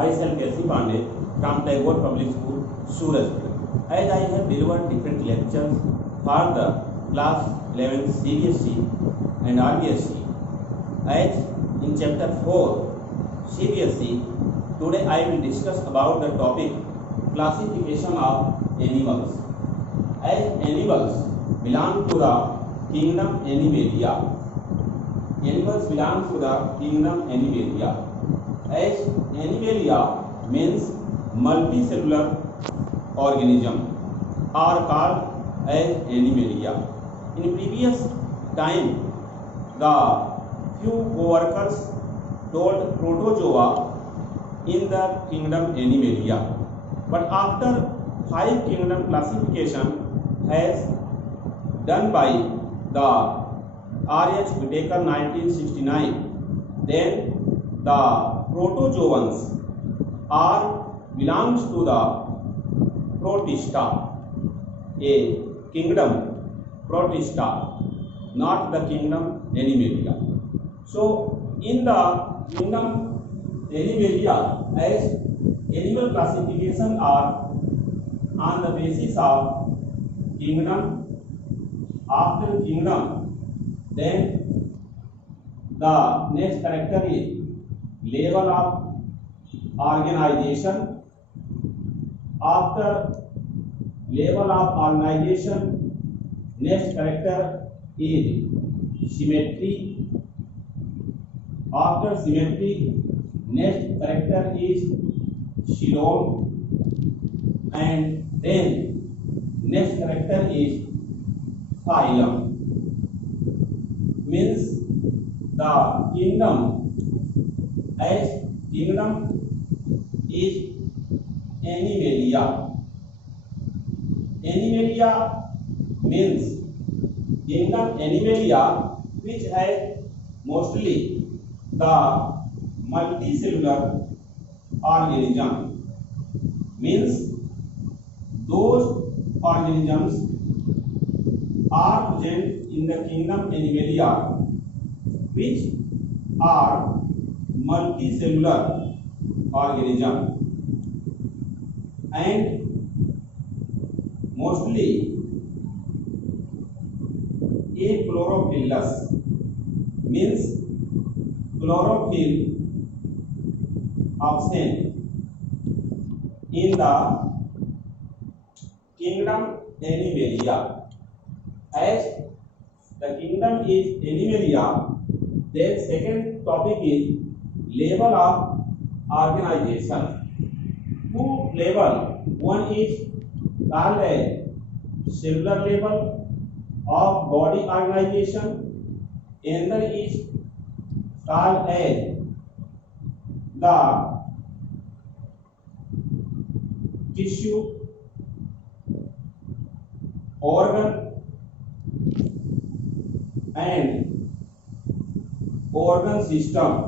Myself S.C. Pandey from Tagore Public School, Surajpur. As I have delivered different lectures for the class 11 CBSE and RBSE. As in chapter 4 CBSE, today I will discuss about the topic classification of animals. As animals belong to the kingdom Animalia. Animals belong to the kingdom Animalia. As Animalia means multicellular organism are called as Animalia. In previous time, the few co-workers told protozoa in the kingdom Animalia, but after 5 kingdom classification has done by the R.H. Whittaker 1969, then the protozoans belongs to the Protista, a kingdom Protista, not the kingdom Animalia. So in the kingdom Animalia, as animal classification are on the basis of kingdom, after kingdom, then the next character is level of organization. After level of organization, next character is symmetry. After symmetry, next character is xylem, and then next character is phylum. Means the kingdom, as kingdom is Animalia. Animalia means kingdom Animalia, which has mostly the multicellular organism. Means those organisms are present in the kingdom Animalia which are multicellular organism and mostly achlorophyllous. Means chlorophyll absent in the kingdom Animalia. As the kingdom is Animalia, then second topic is level of organization. Two level, one is called as cellular level of body organization, another is called as the tissue, organ and organ system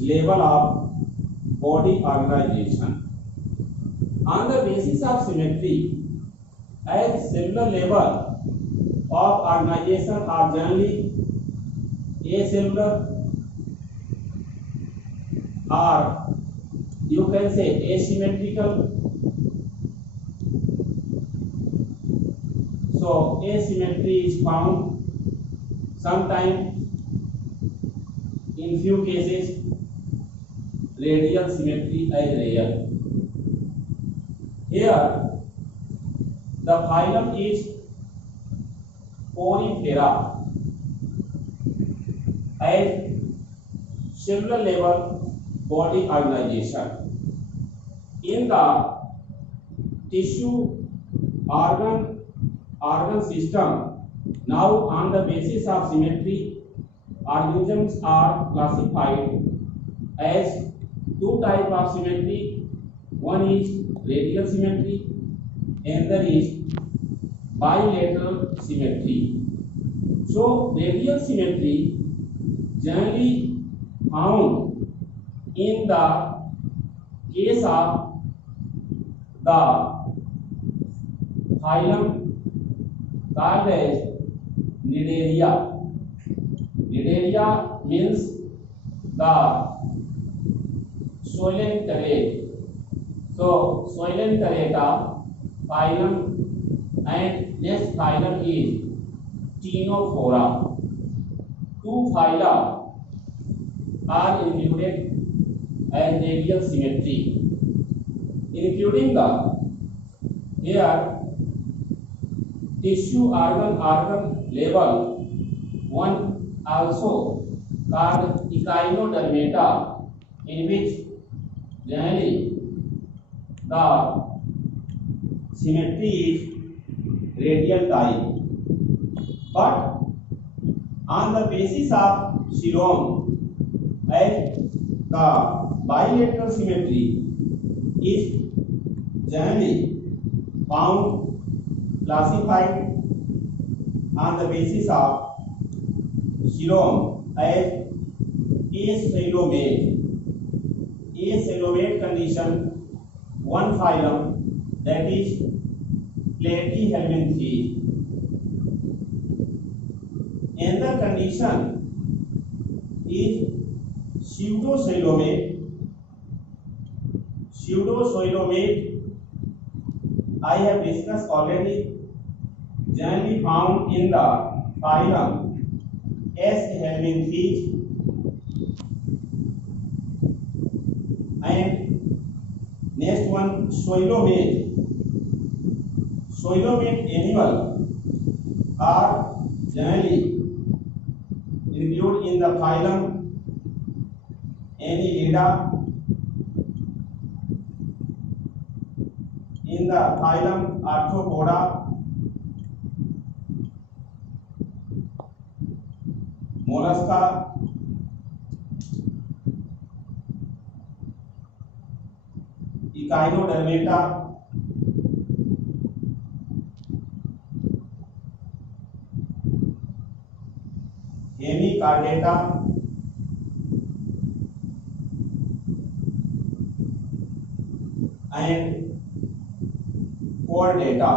level of body organization. On the basis of symmetry, as cellular level of organization are generally acellular, or you can say asymmetrical. So asymmetry is found sometimes, in few cases radial symmetry is rare. Here the phylum is Porifera. As cellular level body organization, in the tissue organ system, now on the basis of symmetry, organisms are classified as two types of symmetry. One is radial symmetry, another is bilateral symmetry. So radial symmetry generally found in the case of the phylum called as Cnidaria. Cnidaria means the Solenterate. So Solenterata phylum, and next phylum is Ctenophora. Two phyla are included as radial symmetry, including the here tissue organ level one, also called echinodermata, in which generally the symmetry is radial type, but on the basis of Schirome, as the bilateral symmetry is generally found classified on the basis of Schirome as acelomate. Acelomate condition, one phylum, that is Platyhelminthes. Another condition is pseudocoelomate. Pseudocoelomate I have discussed already, generally found in the phylum S-Helminthes, and next one Coelomate. Coelomate animal are generally included in the phylum Annelida, in the phylum Arthropoda, Mollusca, Echinodermata, Hemichordata, and Chordata.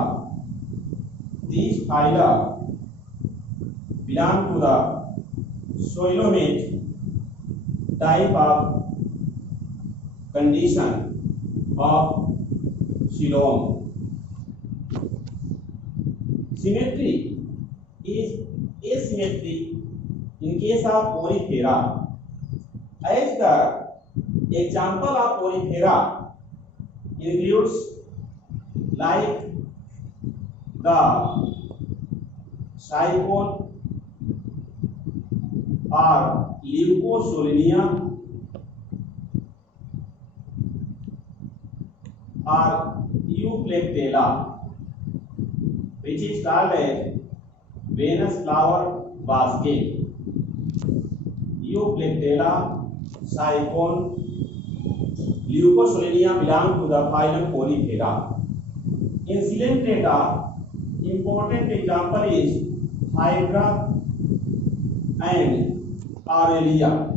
These phyla belong to the Coelomate type of condition of Schirome. Symmetry is asymmetry in case of Porifera. As the example of Porifera includes like the Cyclone or Leucosolenia or Euplectella, which is called as Venus flower basket. Euplectella, Cyclone, Leucosolenia belong to the phylum Porifera. In Coelenterata, important example is Hydra and Aurelia.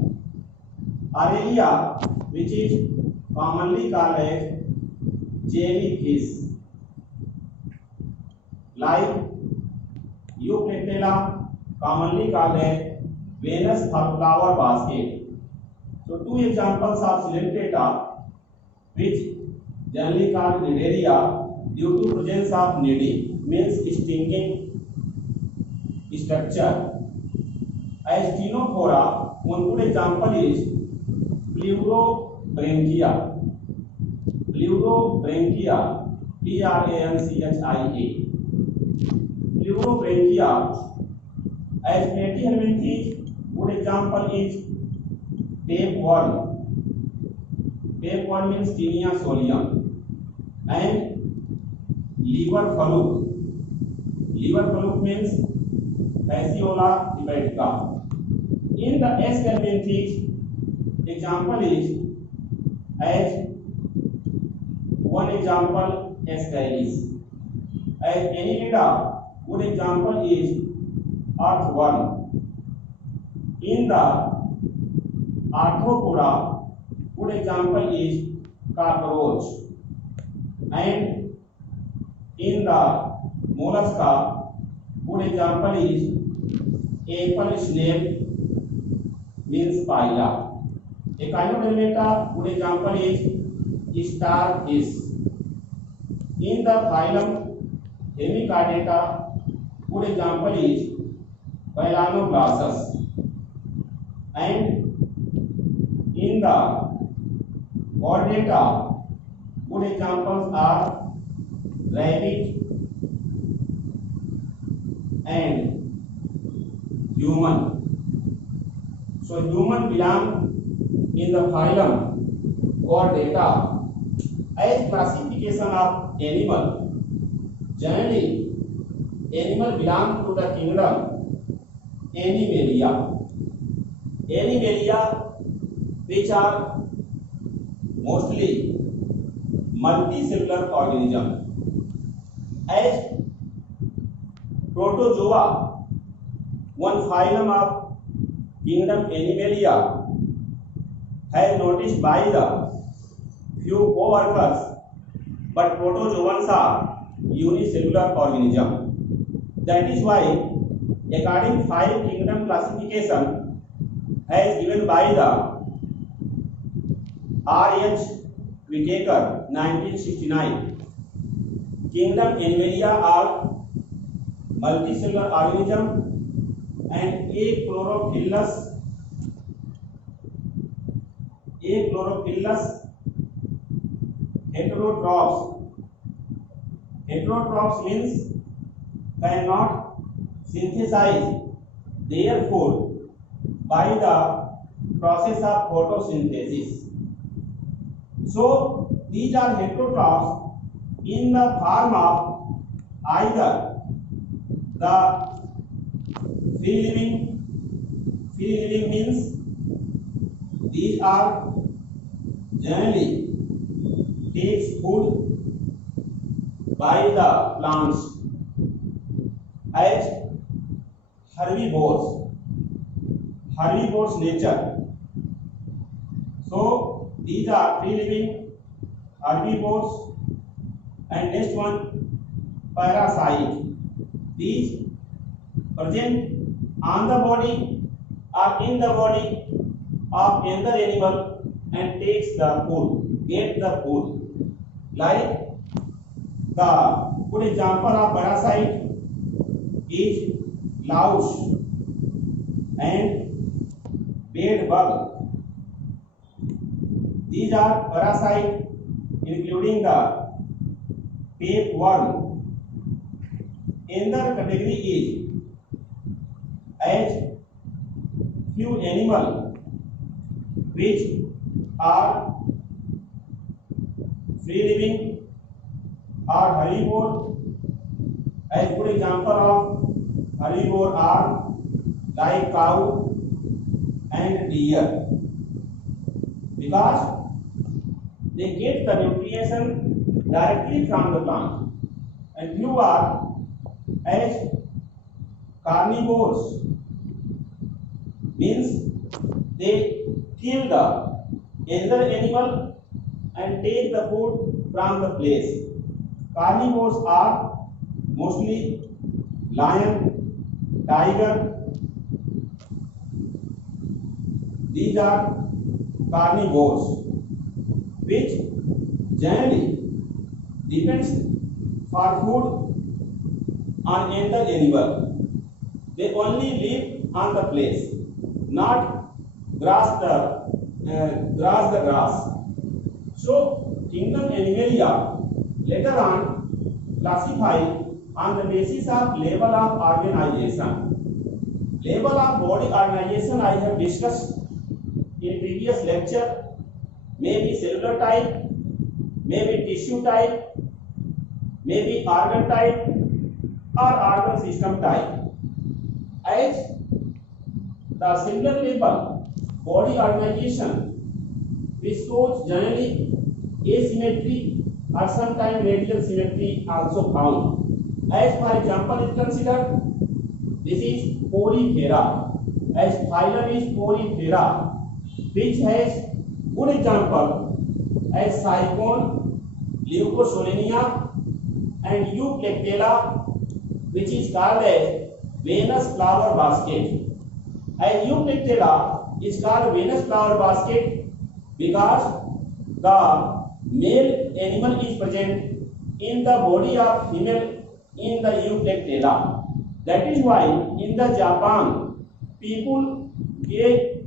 Aurelia, which is commonly called as jellyfish, like Euplectella, commonly called as Venus flower basket. So two examples of Coelenterata, which generally called Nidaria due to presence of nidi, means stinging structure. As Ctenophora, one good example is Pleurobranchia. Pleurobranchia, P-R-A-N-C-H-I-A. Pleurobranchia. As Platyhelminthes, good example is tapeworm. Tapeworm means Taenia solium. And liver fluke. Liver fluke means Fasciola hepatica. In the S-Helminthes, example is as one example Ascaris. As Annelida, good example is earthworm. In the Arthropoda, good example is cockroach. And in the Mollusca, good example is apple snake, means phyla. Echinodermata, good example is starfish. In the phylum Hemichordata, good example is Melanoglossus. And in the Chordata, good examples are rabbit and human. So human belong in the phylum Chordata. As classification of animal, generally animal belong to the kingdom Animalia. Animalia, which are mostly multicellular organism. As Protozoa, one phylum of kingdom Animalia, has noticed by the few co-workers, but protozoans are unicellular organism. That is why, according five kingdom classification, as given by the R.H. Whitaker, 1969, kingdom Animalia are multicellular organism and achlorophyllus heterotrophs. Heterotrophs means cannot synthesize their food by the process of photosynthesis. So these are heterotrophs in the form of either the free living means these are generally takes food by the plants as herbivores nature. So these are free living herbivores. And next one, parasite. These present on the body or in the body of another animal and takes the food, get the food. Like the good example of parasite is louse and bed bug. These are parasite including the tapeworm. Another category is as few animal which are free living or herbivore. As good example of herbivore are like cow and deer, because they get the nutrition directly from the plant. And few are as carnivores, means they kill the another animal and take the food from the place. Carnivores are mostly lion, tiger. These are carnivores which generally depends for food on another animal. They only live on the place, not grass the grass. So kingdom Animalia later on classify on the basis of level of organization. Level of body organization I have discussed in previous lecture. Maybe cellular type, maybe tissue type, maybe organ type or organ system type. As the cellular level body organization, which shows generally asymmetry or sometimes radial symmetry also found. As for example is considered, this is Porifera. As phylum is Porifera, which has good example as Sycon, Leucosolenia and Euplectella, which is called as Venus flower basket. And Euplectella is called Venus flower basket because the male animal is present in the body of female in the Euplactella. That is why in the Japan people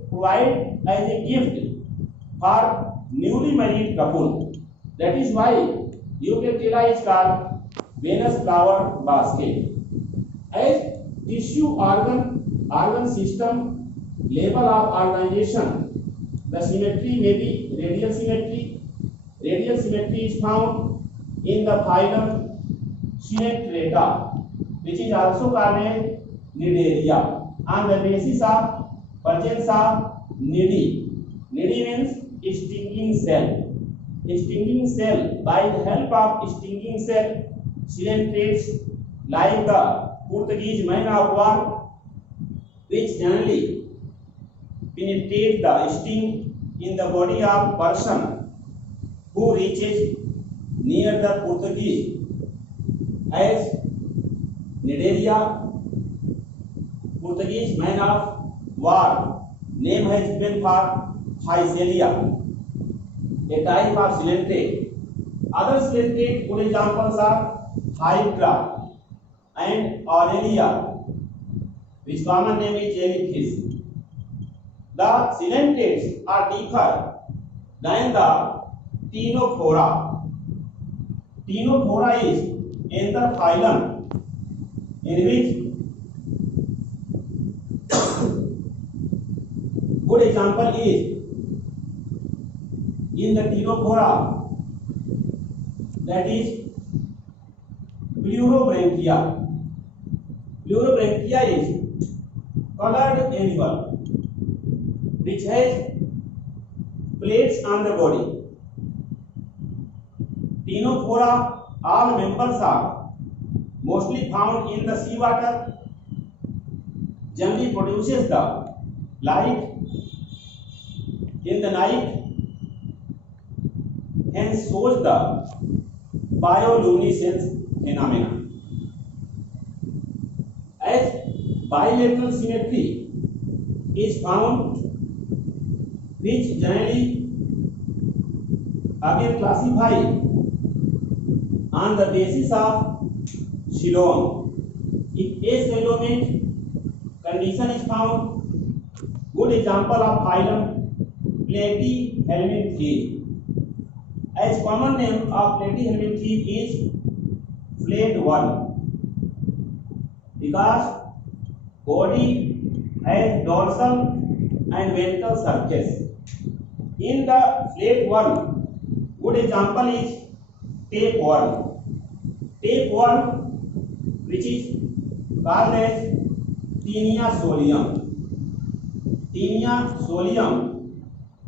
provide as a gift for newly married couple. That is why Euplactella is called Venus flower basket. As tissue organ system level of organization, the symmetry may be radial symmetry. Radial symmetry is found in the phylum Synectrata, which is also called as Cnidaria, on the basis of presence of nidi. Nidi means stinging cell. Stinging cell, by the help of stinging cell, coelentrates like the Portuguese man of war, which generally penetrate the sting in the body of person who reaches near the Portuguese as Cnidaria. Portuguese man of war name has been for Physalia, a type of coelenterate. Other coelenterate good examples are Hydra and Aurelia, which common name is jellyfish. The coelenterates are deeper than the Ctenophora. Ctenophora is in the phylum in which good example is in the Ctenophora, that is Pleurobranchia. Pleurobranchia is colored animal which has plates on the body. Ctenophora, all members are mostly found in the seawater, generally produces the light in the night, hence shows the bioluminescence phenomena. As bilateral symmetry is found, which generally again classified on the basis of coelom. If acoelomate condition is found, good example of phylum Platyhelminthes. As common name of Platyhelminthes is flayed worm, because body has dorsal and ventral surface. In the flayed worm, good example is tapeworm. Tapeworm, which is called as Taenia solium. Taenia solium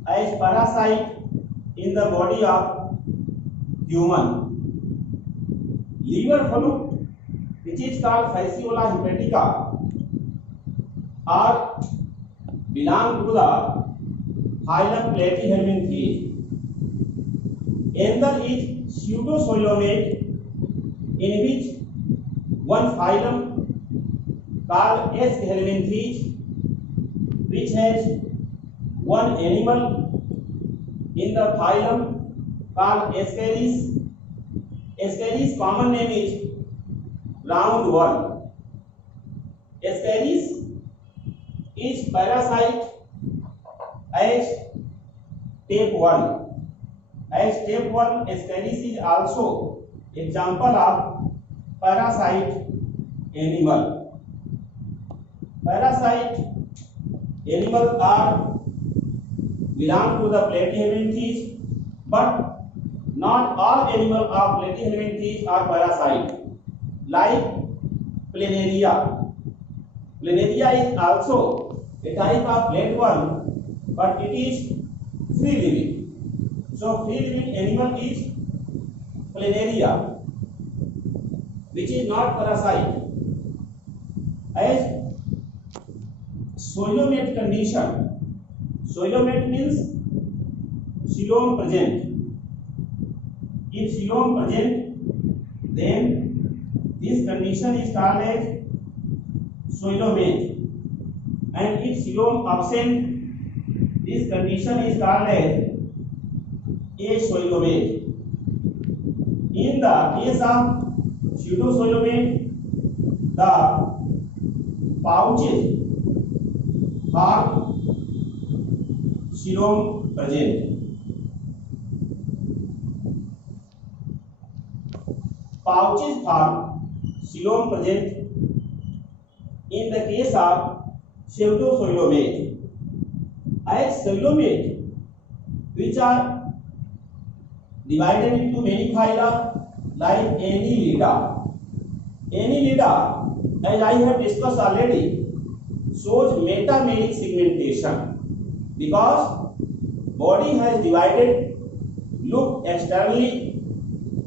as parasite in the body of human. Liver fluke, which is called Fasciola hepatica, are belong to the phylum Platyhelminthes. Another is pseudocoelomate, in which one phylum called Aschelminthes, which has one animal in the phylum called Ascaris. Ascaris common name is roundworm. Ascaris is parasite as tapeworm. As tapeworm, Ascaris is also example of parasite animal. Parasite animals are belong to the Platyhelminthes, but not all animals of Platyhelminthes are parasite. Like Planaria. Planaria is also a type of flatworm, but it is free living. So free living animal is Planaria, which is not parasite. As coelomate condition, coelomate means coelom present. If coelom present, then this condition is called as coelomate, and if coelom absent, this condition is called as a coilomate. In the case of pseudocoilomate, the pouches are xylem present. Pouches are xylem present in the case of pseudocoilomate. As coilomate, which are divided into many phyla like Annelida. Annelida, as I have discussed already, shows metameric segmentation because body has divided look externally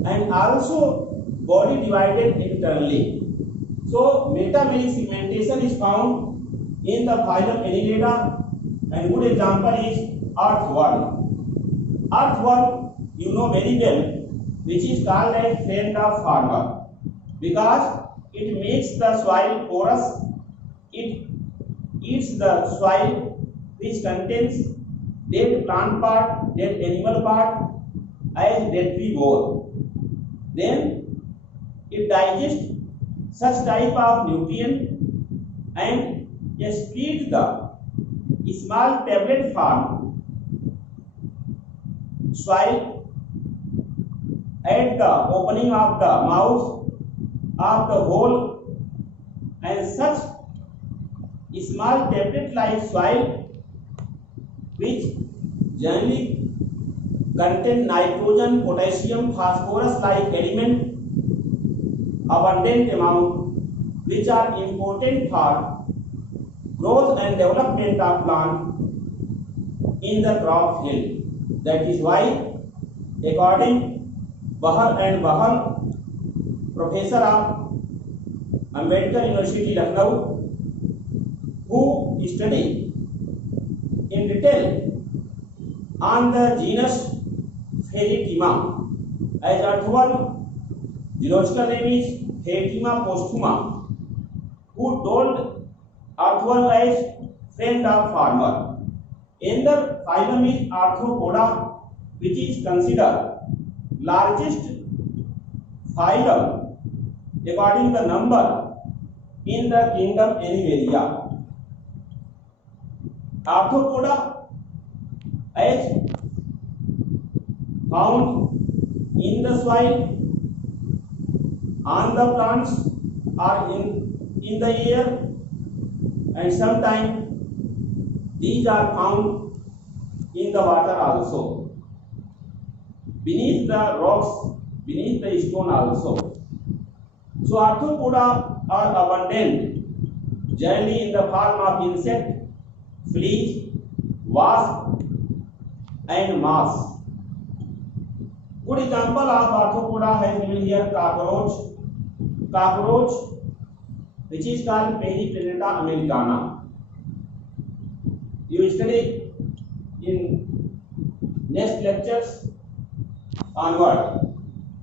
and also body divided internally. So metameric segmentation is found in the phylum Annelida, and good example is earthworm. Earthworm, you know very well, which is called as friend of farmer because it makes the soil porous. It eats the soil which contains dead plant part, dead animal part as detrivore. Then it digests such type of nutrient and spreads the small tablet form soil at the opening of the mouth of the hole, and such small tablet like soil which generally contain nitrogen, potassium, phosphorus like element abundant amount, which are important for growth and development of plant in the crop field. That is why, according Bahar and Bahar, Professor of Ambedkar University, Lucknow, who studied in detail on the genus Pheretima, as earthworm, zoological name is Pheretima posthuma, who told earthworm as friend of farmer. In the phylum is Arthropoda, which is considered largest phylum according to the number in the kingdom Animalia. Arthropoda as found in the soil, on the plants, or in the air, and sometimes these are found in the water also, beneath the rocks, beneath the stone also. So arthropoda are abundant generally in the form of insect, fleas, wasp, and moths. Good example of arthropoda has given here cockroach. Cockroach, which is called Periplaneta americana. You study in next lectures onward.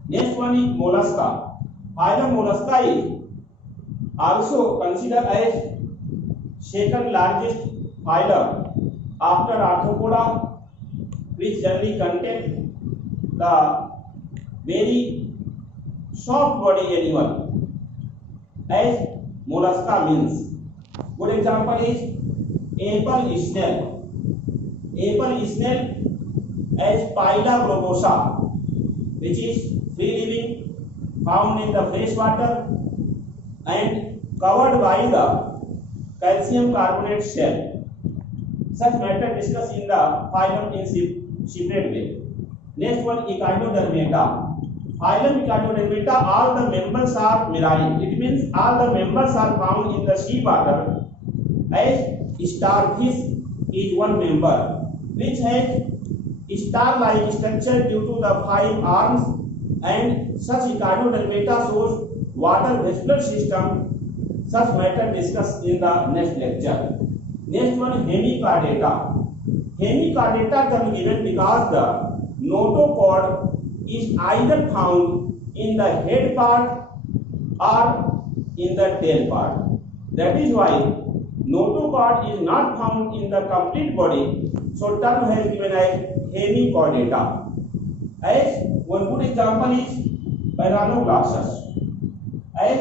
Next one is mollusca. Phylum mollusca is also considered as second largest phylum after arthropoda, which generally contain the very soft body animal, as mollusca means. Good example is apple snail. Apple snail as Pila globosa, which is free living, found in the fresh water and covered by the calcium carbonate shell. Such matter discussed in the phylum in separate way. Next one, Echinodermata. Phylum Echinodermata, all the members are marine. It means all the members are found in the sea water, as starfish is one member which has star-like structure due to the 5 arms, and such Echinodermata shows water vascular system. Such matter discussed in the next lecture. Next one, Hemichordata. Hemichordata can be given because the notochord is either found in the head part or in the tail part. That is why notochord is not found in the complete body, so term has given as Hemichordata. As one good example is Pyranoblastus. As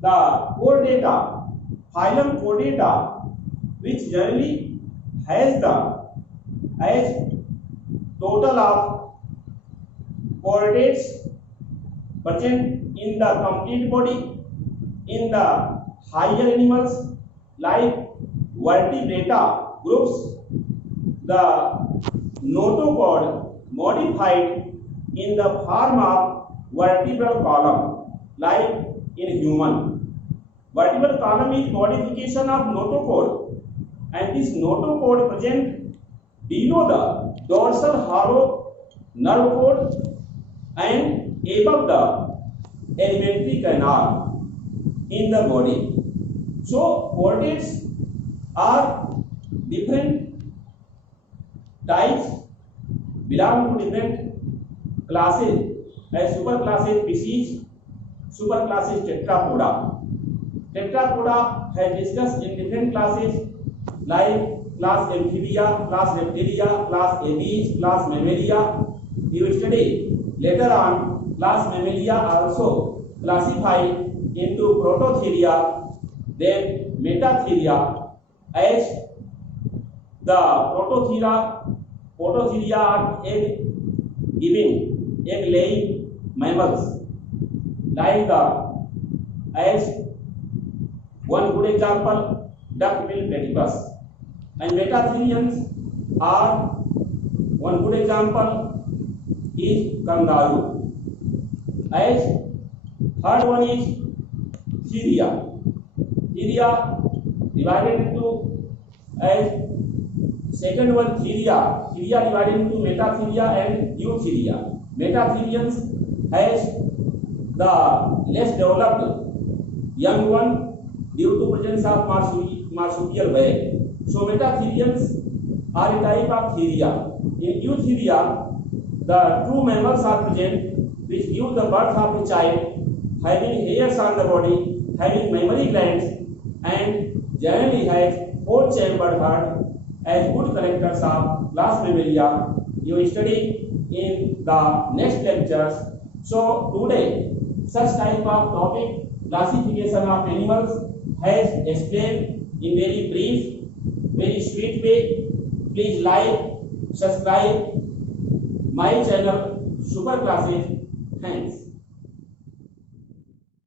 the chordata, phylum chordata, which generally has the as total of chordates present in the complete body in the higher animals like vertebrata groups, the notochord modified in the form of vertebral column like in human. Vertebral column is modification of notochord, and this notochord present below the dorsal hollow nerve cord and above the alimentary canal in the body. So chordates are different types, belong to different classes as superclasses species, superclasses tetrapoda. Tetrapoda has discussed in different classes like class Amphibia, class Reptilia, class Aves, class Mammalia. You will study later on. Class Mammalia also classified into Prototheria, then Metatheria. As the Prototheria are egg-giving, egg-laying mammals, like as one good example, duck-billed platypus. And metatherians are one good example is kangaroo. As third one is Theria. Theria divided into as second one Theria. Theria divided into Metatheria and Eutheria. Metatherians has the less developed young one due to presence of marsupial bag. So metatherians are a type of theria. In eutheria, the true mammals are present which give the birth of a child, having hairs on the body, having mammary glands, and generally has 4-chambered heart as good collectors of class Mammalia. You will study in the next lectures. So today, such type of topic classification of animals has explained in very brief, very sweet way. Please like, subscribe my channel Super Classes